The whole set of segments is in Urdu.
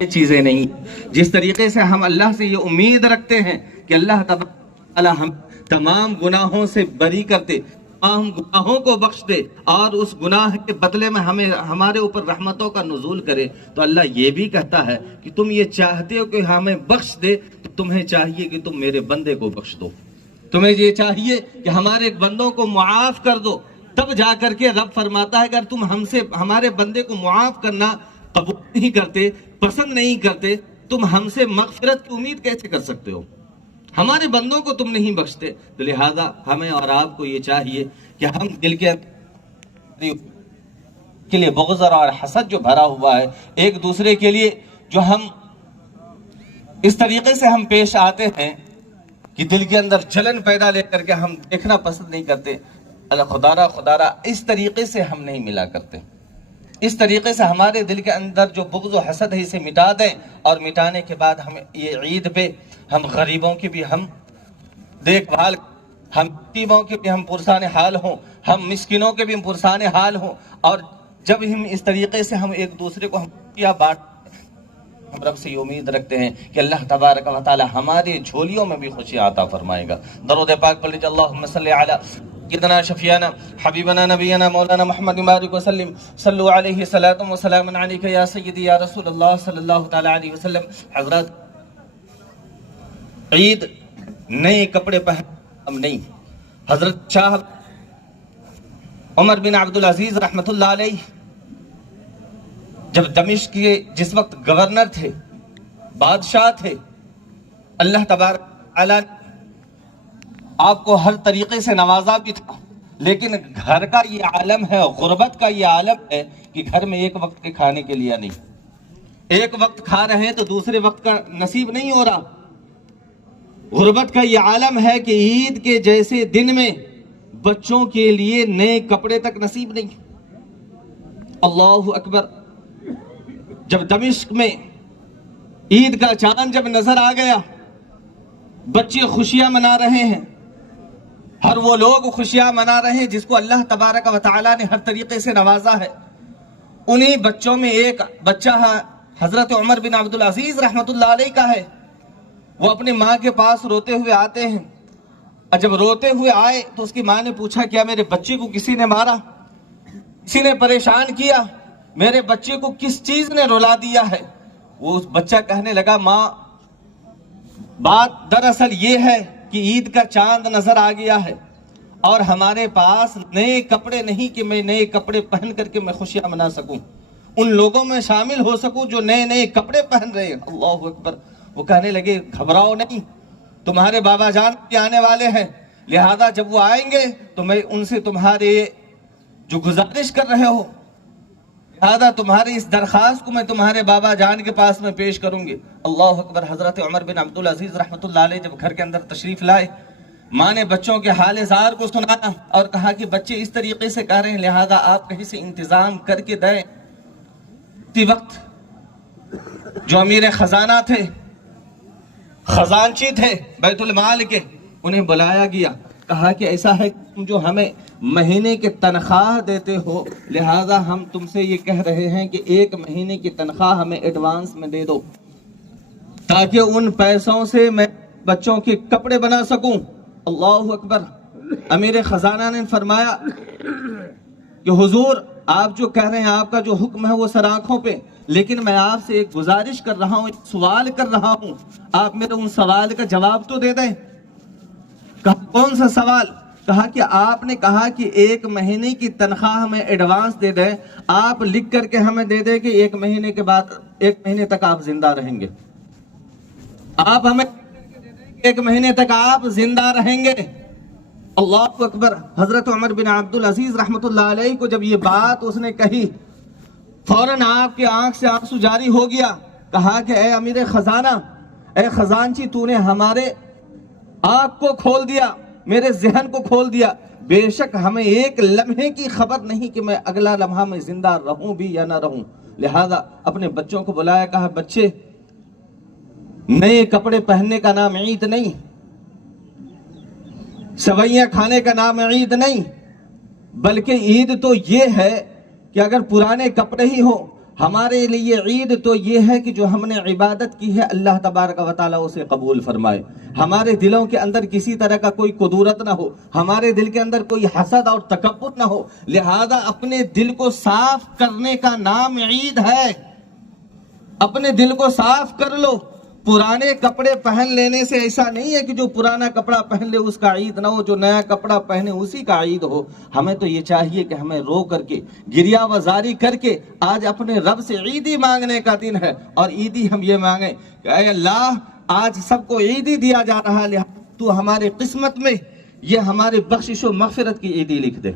یہ چیزیں نہیں. جس طریقے سے ہم اللہ سے یہ امید رکھتے ہیں کہ اللہ تعالی ہم تمام گناہوں سے بری کرتے، تمام گناہوں کو بخش دے اور اس گناہ کے بدلے میں ہمارے اوپر رحمتوں کا نزول کرے، تو اللہ یہ بھی کہتا ہے کہ تم یہ چاہتے ہو کہ ہمیں بخش دے تو تمہیں چاہیے کہ تم میرے بندے کو بخش دو، تمہیں یہ چاہیے کہ ہمارے بندوں کو معاف کر دو. تب جا کر کے رب فرماتا ہے اگر تم ہمارے بندے کو معاف کرنا قبول نہیں کرتے، پسند نہیں کرتے، تم ہم سے مغفرت کی امید کیسے کر سکتے ہو؟ ہمارے بندوں کو تم نہیں بخشتے. تو لہذا ہمیں اور آپ کو یہ چاہیے کہ ہم دل کے لیے بغض اور حسد جو بھرا ہوا ہے، ایک دوسرے کے لیے جو ہم اس طریقے سے ہم پیش آتے ہیں کہ دل کے اندر جلن پیدا لے کر کے ہم دیکھنا پسند نہیں کرتے، اللہ خدا اس طریقے سے ہم نہیں ملا کرتے. اس طریقے سے ہمارے دل کے اندر جو بغض و حسد ہے اسے مٹا دیں، اور مٹانے کے بعد ہم یہ عید پہ ہم غریبوں کی بھی ہم دیکھ بھال، ہم یتیموں کے بھی ہم پرسان حال ہوں، ہم مسکینوں کے بھی ہم پرسان حال ہوں. اور جب ہم اس طریقے سے ہم ایک دوسرے کو بانٹ، ہم رب سے یہ امید رکھتے ہیں کہ اللہ تبارک و تعالی ہماری جھولیوں میں بھی خوشی عطا فرمائے گا. درود پاک پڑھ لیجیے. اللہم صلی علی سیدنا شفیعنا حبیبنا نبینا مولانا محمد مبارک وسلم. صلو علیہ صلاۃ و سلام علیک یا سیدی یا رسول اللہ صلی اللہ تعالی علیہ وسلم. حضرات، عید نئے کپڑے پہن ہم نہیں. حضرت شاہ عمر بن عبدالعزیز رحمۃ اللہ علیہ جب دمشق کے جس وقت گورنر تھے، بادشاہ تھے، اللہ تبارک تعالیٰ نے آپ کو ہر طریقے سے نوازا بھی تھا، لیکن گھر کا یہ عالم ہے، غربت کا یہ عالم ہے کہ گھر میں ایک وقت کے کھانے کے لیے نہیں. ایک وقت کھا رہے ہیں تو دوسرے وقت کا نصیب نہیں ہو رہا. غربت کا یہ عالم ہے کہ عید کے جیسے دن میں بچوں کے لیے نئے کپڑے تک نصیب نہیں. اللہ اکبر. جب دمشق میں عید کا چاند جب نظر آ گیا، بچے خوشیاں منا رہے ہیں، ہر وہ لوگ خوشیاں منا رہے ہیں جس کو اللہ تبارک و تعالیٰ نے ہر طریقے سے نوازا ہے. انہی بچوں میں ایک بچہ حضرت عمر بن عبدالعزیز رحمۃ اللہ علیہ کا ہے. وہ اپنے ماں کے پاس روتے ہوئے آتے ہیں، اور جب روتے ہوئے آئے تو اس کی ماں نے پوچھا کیا میرے بچے کو کسی نے مارا، کسی نے پریشان کیا، میرے بچے کو کس چیز نے رلا دیا ہے؟ وہ بچہ کہنے لگا ماں، بات دراصل یہ ہے کہ عید کا چاند نظر آ گیا ہے اور ہمارے پاس نئے کپڑے نہیں کہ میں نئے کپڑے پہن کر کے میں خوشیاں منا سکوں، ان لوگوں میں شامل ہو سکوں جو نئے نئے کپڑے پہن رہے ہیں. اللہ اکبر. وہ کہنے لگے گھبراؤ نہیں، تمہارے بابا جان بھی آنے والے ہیں، لہذا جب وہ آئیں گے تو میں ان سے تمہارے جو گزارش کر رہے ہو، لہذا تمہاری اس درخواست کو میں تمہارے بابا جان کے پاس میں پیش کروں گی. اللہ اکبر. حضرت عمر بن عبدالعزیز رحمۃ اللہ علیہ جب گھر کے اندر تشریف لائے، ماں نے بچوں کے حال زار کو سنایا اور کہا کہ بچے اس طریقے سے کہہ رہے ہیں، لہذا آپ کہیں سے انتظام کر کے دیں. اسی وقت جو امیر خزانہ تھے، خزانچی تھے بیت المال کے، انہیں بلایا گیا. کہا کہ ایسا ہے کہ تم جو ہمیں مہینے کی تنخواہ دیتے ہو، لہذا ہم تم سے یہ کہہ رہے ہیں کہ ایک مہینے کی تنخواہ ہمیں ایڈوانس میں دے دو تاکہ ان پیسوں سے میں بچوں کے کپڑے بنا سکوں. اللہ اکبر. امیر خزانہ نے فرمایا کہ حضور آپ جو کہہ رہے ہیں، آپ کا جو حکم ہے وہ سر آنکھوں پہ، لیکن میں آپ سے ایک گزارش کر رہا ہوں، ایک سوال کر رہا ہوں، آپ میرے ان سوال کا جواب تو دے دیں. کہا کون سا سوال؟ کہا کہ آپ نے کہا کہ ایک مہینے کی تنخواہ ہمیں ایڈوانس دے دیں، آپ لکھ کر کے ہمیں دے دیں کہ ایک مہینے کے بعد، ایک مہینے تک آپ زندہ رہیں گے. آپ ہمیں ایک مہینے تک آپ زندہ رہیں گے. اللہ اکبر. حضرت عمر بن عبدالعزیز رحمۃ اللہ علیہ کو جب یہ بات اس نے کہی، فوراً آپ کے آنکھ سے آنسو جاری ہو گیا. کہا کہ اے امیر خزانہ، اے خزانچی، تو نے ہمارے آنکھ کو کھول دیا، میرے ذہن کو کھول دیا. بے شک ہمیں ایک لمحے کی خبر نہیں کہ میں اگلا لمحہ میں زندہ رہوں بھی یا نہ رہوں. لہذا اپنے بچوں کو بلایا، کہا بچے، نئے کپڑے پہننے کا نام عید نہیں، سوئیاں کھانے کا نام عید نہیں، بلکہ عید تو یہ ہے کہ اگر پرانے کپڑے ہی ہوں ہمارے لیے عید تو یہ ہے کہ جو ہم نے عبادت کی ہے اللہ تبارک و تعالیٰ اسے قبول فرمائے. ہمارے دلوں کے اندر کسی طرح کا کوئی قدورت نہ ہو, ہمارے دل کے اندر کوئی حسد اور تکبر نہ ہو. لہذا اپنے دل کو صاف کرنے کا نام عید ہے. اپنے دل کو صاف کر لو. پرانے کپڑے پہن لینے سے ایسا نہیں ہے کہ جو پرانا کپڑا پہن لے اس کا عید نہ ہو, جو نیا کپڑا پہنے اسی کا عید ہو. ہمیں تو یہ چاہیے کہ ہمیں رو کر کے گریہ وزاری کر کے آج اپنے رب سے عیدی مانگنے کا دن ہے, اور عیدی ہم یہ مانگیں کہ اے اللہ آج سب کو عیدی دیا جا رہا ہے, تو ہمارے قسمت میں یہ ہمارے بخشش و مغفرت کی عیدی لکھ دے,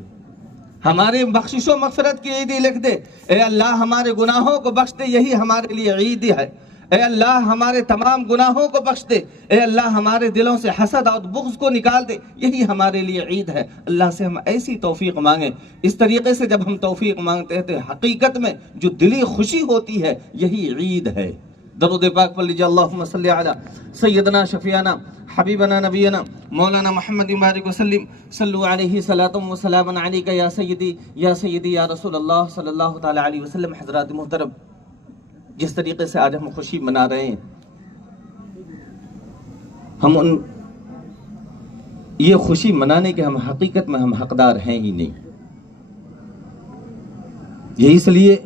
ہمارے بخشش و مغفرت کی عیدی لکھ دے. اے اللہ ہمارے گناہوں کو بخش دے, یہی ہمارے لیے عید ہے. اے اللہ ہمارے تمام گناہوں کو بخش دے. اے اللہ ہمارے دلوں سے حسد اور بغض کو نکال دے, یہی ہمارے لیے عید ہے. اللہ سے ہم ایسی توفیق مانگیں. اس طریقے سے جب ہم توفیق مانگتے ہیں تو حقیقت میں جو دلی خوشی ہوتی ہے یہی عید ہے. درود پاک پڑھ لیجیے. اللہم صلی علی سیدنا شفیعنا حبیبنا نبینا مولانا محمد بارک وسلم. صلو علیہ صلاۃ و سلام علیک یا سیدی یا سیدی یا رسول اللہ صلی اللہ تعالی علیہ وسلم. حضرات محترم, جس طریقے سے آج ہم خوشی منا رہے ہیں, یہ خوشی منانے کے ہم حقیقت میں ہم حقدار ہیں ہی نہیں. یہ اس لیے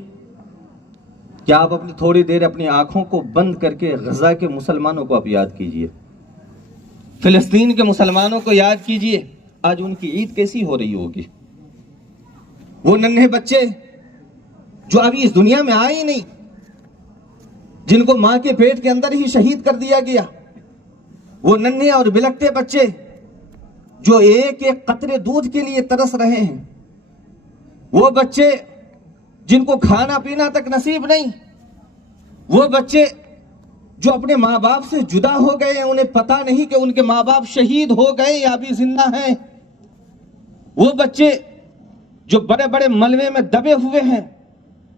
کہ آپ اپنی تھوڑی دیر اپنی آنکھوں کو بند کر کے غزہ کے مسلمانوں کو آپ یاد کیجئے, فلسطین کے مسلمانوں کو یاد کیجئے. آج ان کی عید کیسی ہو رہی ہوگی. وہ ننھے بچے جو ابھی اس دنیا میں آئے ہی نہیں, جن کو ماں کے پیٹ کے اندر ہی شہید کر دیا گیا, وہ ننھے اور بلکتے بچے جو ایک ایک قطرے دودھ کے لیے ترس رہے ہیں, وہ بچے جن کو کھانا پینا تک نصیب نہیں, وہ بچے جو اپنے ماں باپ سے جدا ہو گئے ہیں, انہیں پتہ نہیں کہ ان کے ماں باپ شہید ہو گئے یا بھی زندہ ہیں, وہ بچے جو بڑے بڑے ملبے میں دبے ہوئے ہیں,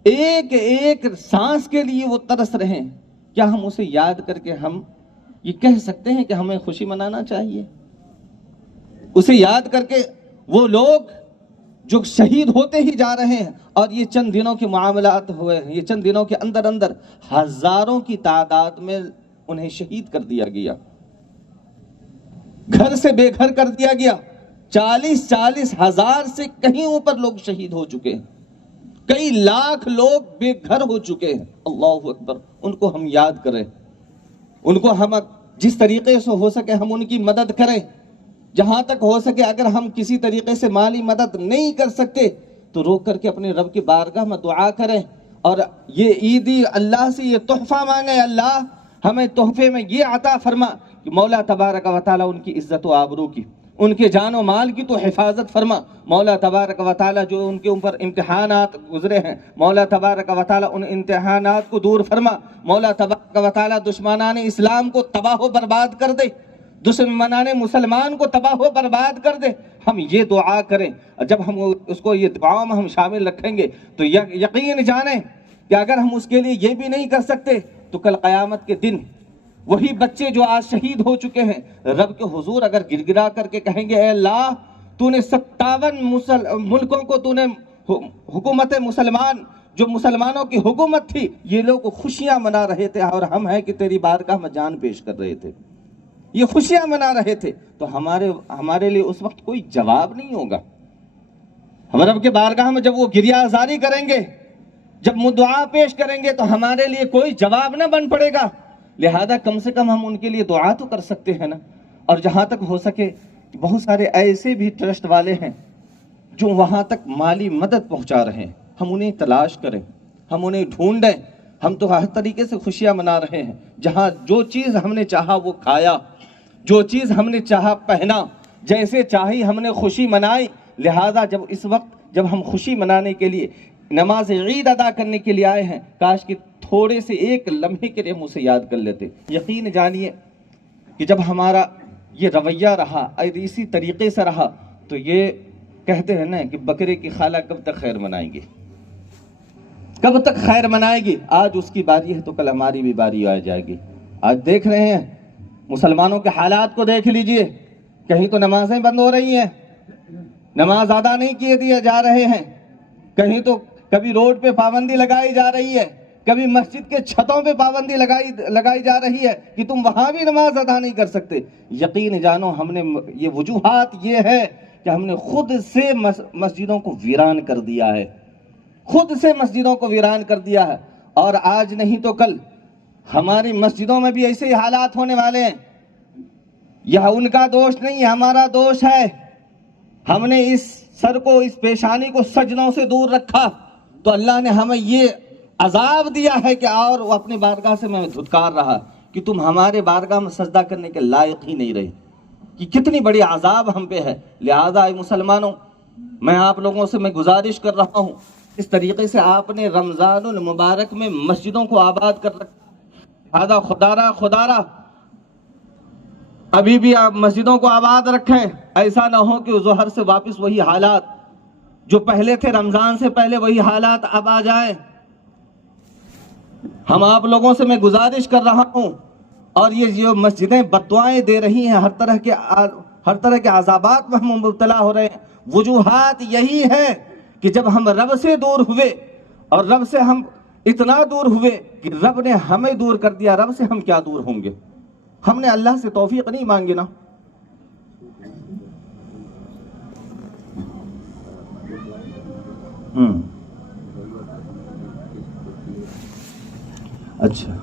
ایک ایک سانس کے لیے وہ ترس رہے ہیں. کیا ہم اسے یاد کر کے ہم یہ کہہ سکتے ہیں کہ ہمیں خوشی منانا چاہیے؟ اسے یاد کر کے وہ لوگ جو شہید ہوتے ہی جا رہے ہیں, اور یہ چند دنوں کے معاملات ہوئے ہیں, یہ چند دنوں کے اندر اندر ہزاروں کی تعداد میں انہیں شہید کر دیا گیا, گھر سے بے گھر کر دیا گیا. 40 ہزار سے کہیں اوپر لوگ شہید ہو چکے ہیں, کئی لاکھ لوگ بے گھر ہو چکے ہیں. اللہ اکبر. ان کو ہم یاد کریں, ان کو ہم جس طریقے سے ہو سکے ہم ان کی مدد کریں. جہاں تک ہو سکے اگر ہم کسی طریقے سے مالی مدد نہیں کر سکتے تو رو کر کے اپنے رب کی بارگاہ میں دعا کریں, اور یہ عیدی اللہ سے یہ تحفہ مانگیں, اللہ ہمیں تحفے میں یہ عطا فرما کہ مولا تبارک و تعالیٰ ان کی عزت و آبرو کی, ان کے جان و مال کی تو حفاظت فرما. مولا تبارک و تعالیٰ جو ان کے اوپر امتحانات گزرے ہیں, مولا تبارک و تعالیٰ ان امتحانات کو دور فرما. مولا تبارک و تعالیٰ دشمنان اسلام کو تباہ و برباد کر دے, دشمنان مسلمان کو تباہ و برباد کر دے. ہم یہ دعا کریں, جب ہم اس کو یہ دعا میں ہم شامل رکھیں گے تو یقین جانیں کہ اگر ہم اس کے لیے یہ بھی نہیں کر سکتے تو کل قیامت کے دن وہی بچے جو آج شہید ہو چکے ہیں رب کے حضور اگر گر گرا کر کے کہیں گے, اے اللہ تو نے 57 ملکوں کو تو نے حکومت مسلمان جو مسلمانوں کی حکومت تھی, یہ لوگ خوشیاں منا رہے تھے اور ہم ہیں کہ تیری بارگاہ میں جان پیش کر رہے تھے, یہ خوشیاں منا رہے تھے, تو ہمارے لیے اس وقت کوئی جواب نہیں ہوگا. ہم رب کے بارگاہ میں جب وہ گریہ آزاری کریں گے, جب وہ دعا پیش کریں گے تو ہمارے لیے کوئی جواب نہ بن پڑے گا. لہذا کم سے کم ہم ان کے لیے دعا تو کر سکتے ہیں نا. اور جہاں تک ہو سکے بہت سارے ایسے بھی ٹرسٹ والے ہیں جو وہاں تک مالی مدد پہنچا رہے ہیں, ہم انہیں تلاش کریں, ہم انہیں ڈھونڈیں. ہم تو ہر طریقے سے خوشیاں منا رہے ہیں, جہاں جو چیز ہم نے چاہا وہ کھایا, جو چیز ہم نے چاہا پہنا, جیسے چاہی ہم نے خوشی منائی. لہذا جب اس وقت جب ہم خوشی منانے کے لیے نماز عید ادا کرنے کے لیے آئے ہیں, کاش کہ تھوڑے سے ایک لمحے کے لیے ہم اسے یاد کر لیتے. یقین جانیے کہ جب ہمارا یہ رویہ رہا اور اسی طریقے سے رہا تو یہ کہتے ہیں نا کہ بکرے کی خالہ کب تک خیر منائیں گے, کب تک خیر منائے گی. آج اس کی باری ہے تو کل ہماری بھی باری آ جائے گی. آج دیکھ رہے ہیں مسلمانوں کے حالات کو دیکھ لیجئے, کہیں تو نمازیں بند ہو رہی ہیں, نماز ادا نہیں کیے دیے جا رہے ہیں, کہیں تو کبھی روڈ پہ پابندی لگائی جا رہی ہے، کبھی مسجد کے چھتوں پہ پابندی لگائی جا رہی ہے کہ تم وہاں بھی نماز ادا نہیں کر سکتے۔ یقین جانو ہم نے یہ وجوہات یہ ہے کہ ہم نے خود سے مسجدوں کو ویران کر دیا ہے، خود سے مسجدوں کو ویران کر دیا ہے، اور آج نہیں تو کل ہماری مسجدوں میں بھی ایسے ہی حالات ہونے والے ہیں۔ یہ ان کا دوش نہیں، ہمارا دوش ہے۔ ہم نے اس سر کو، اس پیشانی کو سجدوں سے دور رکھا تو اللہ نے ہمیں یہ عذاب دیا ہے کہ اور وہ اپنی بارگاہ سے میں دھتکار رہا کہ تم ہمارے بارگاہ میں سجدہ کرنے کے لائق ہی نہیں رہے، کہ کتنی بڑی عذاب ہم پہ ہے۔ لہذا اے مسلمانوں، میں آپ لوگوں سے میں گزارش کر رہا ہوں، اس طریقے سے آپ نے رمضان المبارک میں مسجدوں کو آباد کر رکھا۔ لہذا خدا را ابھی بھی آپ مسجدوں کو آباد رکھیں، ایسا نہ ہو کہ ظہر سے واپس وہی حالات جو پہلے تھے، رمضان سے پہلے وہی حالات اب آ جائیں۔ ہم آپ لوگوں سے میں گزارش کر رہا ہوں، اور یہ جو مسجدیں بددعائیں دے رہی ہیں، ہر طرح کے عذابات میں ہم مبتلا ہو رہے ہیں، وجوہات یہی ہے کہ جب ہم رب سے دور ہوئے، اور رب سے ہم اتنا دور ہوئے کہ رب نے ہمیں دور کر دیا، رب سے ہم کیا دور ہوں گے؟ ہم نے اللہ سے توفیق نہیں مانگی نا۔ اچھا،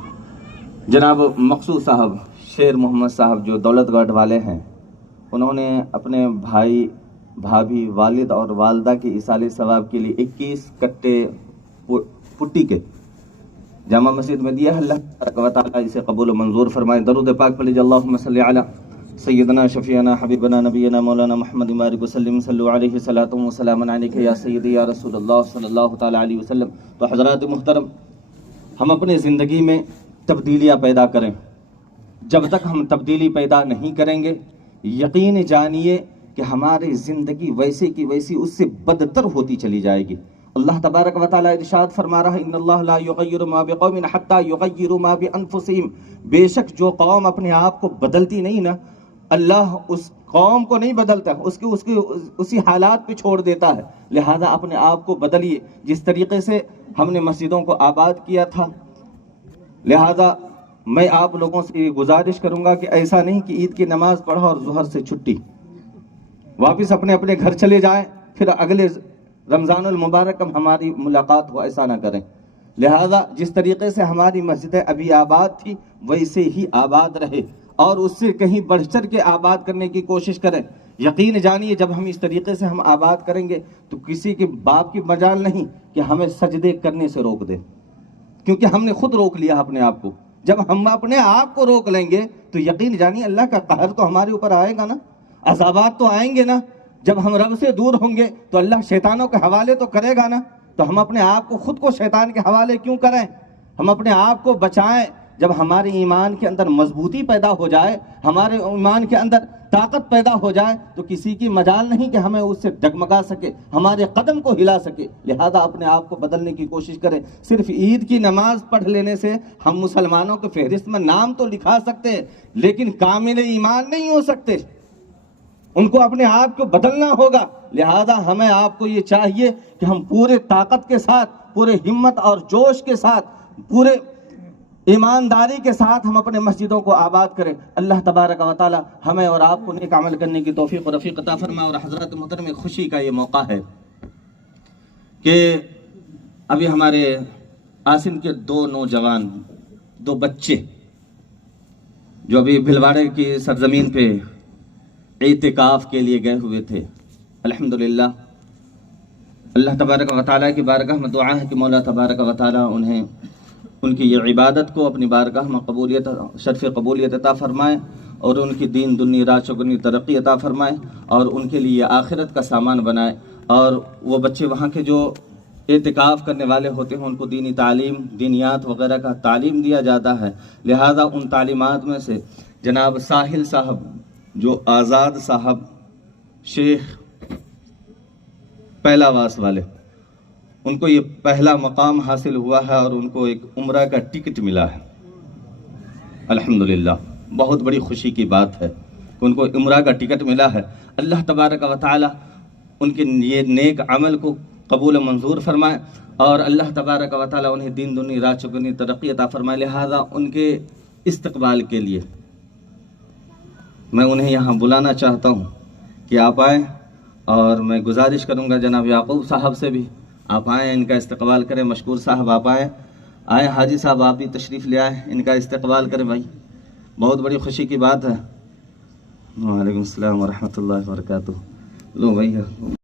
جناب مقصود صاحب، شیر محمد صاحب جو دولت گڑھ والے ہیں، انہوں نے اپنے بھائی، بھابھی، والد اور والدہ کے ایصال ثواب کے لیے 21 کٹے پٹی کے جامع مسجد میں دیا ہے۔ اللہ تبارک و تعالیٰ اسے قبول و منظور فرمائے۔ درود پاک پڑھ لیجیے، اللہم صلی علی سیدنا شفیعنا حبیبنا نبینا مولانا محمد مبارک وسلم، صلو علیہ صلاۃ و سلام علیک یا سیدی یا رسول اللہ صلی اللہ تعالیٰ علیہ وسلم۔ تو حضرات محترم، ہم اپنے زندگی میں تبدیلیاں پیدا کریں۔ جب تک ہم تبدیلی پیدا نہیں کریں گے، یقین جانیے کہ ہماری زندگی ویسے کی ویسی اس سے بدتر ہوتی چلی جائے گی۔ اللہ تبارک و تعالیٰ ارشاد فرما رہا ہے، ان اللہ لا یغیر ما بقوم حتی یغیروا ما بانفسہم۔ بے شک جو قوم اپنے آپ کو بدلتی نہیں نا، اللہ اس قوم کو نہیں بدلتا، اسی حالات پہ چھوڑ دیتا ہے۔ لہذا اپنے آپ کو بدلیے، جس طریقے سے ہم نے مسجدوں کو آباد کیا تھا۔ لہذا میں آپ لوگوں سے گزارش کروں گا کہ ایسا نہیں کہ عید کی نماز پڑھو اور ظہر سے چھٹی، واپس اپنے اپنے گھر چلے جائیں، پھر اگلے رمضان المبارک میں ہماری ملاقات ہو، ایسا نہ کریں۔ لہذا جس طریقے سے ہماری مسجدیں ابھی آباد تھی ویسے ہی آباد رہے، اور اس سے کہیں بڑھ چڑھ کے آباد کرنے کی کوشش کریں۔ یقین جانیے جب ہم اس طریقے سے ہم آباد کریں گے تو کسی کے باپ کی مجال نہیں کہ ہمیں سجدے کرنے سے روک دے، کیونکہ ہم نے خود روک لیا اپنے آپ کو۔ جب ہم اپنے آپ کو روک لیں گے تو یقین جانیے اللہ کا قہر تو ہمارے اوپر آئے گا نا، عذابات تو آئیں گے نا۔ جب ہم رب سے دور ہوں گے تو اللہ شیطانوں کے حوالے تو کرے گا نا۔ تو ہم اپنے آپ کو خود کو شیطان کے حوالے کیوں کریں؟ ہم اپنے آپ کو بچائیں۔ جب ہمارے ایمان کے اندر مضبوطی پیدا ہو جائے، ہمارے ایمان کے اندر طاقت پیدا ہو جائے تو کسی کی مجال نہیں کہ ہمیں اس سے ڈگمگا سکے، ہمارے قدم کو ہلا سکے۔ لہذا اپنے آپ کو بدلنے کی کوشش کریں۔ صرف عید کی نماز پڑھ لینے سے ہم مسلمانوں کے فہرست میں نام تو لکھا سکتے ہیں، لیکن کامل ایمان نہیں ہو سکتے۔ ان کو اپنے آپ کو بدلنا ہوگا۔ لہذا ہمیں آپ کو یہ چاہیے کہ ہم پورے طاقت کے ساتھ، پورے ہمت اور جوش کے ساتھ، پورے ایمانداری کے ساتھ ہم اپنے مسجدوں کو آباد کریں۔ اللہ تبارک و تعالی ہمیں اور آپ کو نیک عمل کرنے کی توفیق و رفیق عطا فرمائے۔ اور حضرت محترم، خوشی کا یہ موقع ہے کہ ابھی ہمارے آسن کے 2 نوجوان، 2 بچے جو ابھی بھلواڑے کی سرزمین پہ اعتکاف کے لیے گئے ہوئے تھے، الحمدللہ اللہ تبارک و تعالیٰ کی بارگاہ میں دعا ہے کہ مولا تبارک و تعالیٰ انہیں ان کی یہ عبادت کو اپنی بارگاہ میں شرف قبولیت عطا فرمائے، اور ان کی دین دنیا رات چگنی ترقی عطا فرمائے، اور ان کے لیے آخرت کا سامان بنائے۔ اور وہ بچے وہاں کے جو اعتکاف کرنے والے ہوتے ہیں ان کو دینی تعلیم، دینیات وغیرہ کا تعلیم دیا جاتا ہے۔ لہذا ان تعلیمات میں سے جناب ساحل صاحب، جو آزاد صاحب شیخ پہلا واس والے، ان کو یہ پہلا مقام حاصل ہوا ہے اور ان کو ایک عمرہ کا ٹکٹ ملا ہے۔ الحمدللہ بہت بڑی خوشی کی بات ہے کہ ان کو عمرہ کا ٹکٹ ملا ہے۔ اللہ تبارک و تعالی ان کے یہ نیک عمل کو قبول و منظور فرمائے، اور اللہ تبارک و تعالیٰ انہیں دین دنیا راہ چگنی ترقی عطا فرمائے۔ لہذا ان کے استقبال کے لیے میں انہیں یہاں بلانا چاہتا ہوں کہ آپ آئیں، اور میں گزارش کروں گا جناب یعقوب صاحب سے بھی آپ آئیں، ان کا استقبال کریں۔ مشکور صاحب آپ آئیں، حاجی صاحب آپ بھی تشریف لے آئیں، ان کا استقبال کریں بھائی، بہت بڑی خوشی کی بات ہے۔ وعلیکم السلام ورحمۃ اللہ وبرکاتہ۔ لو بھائی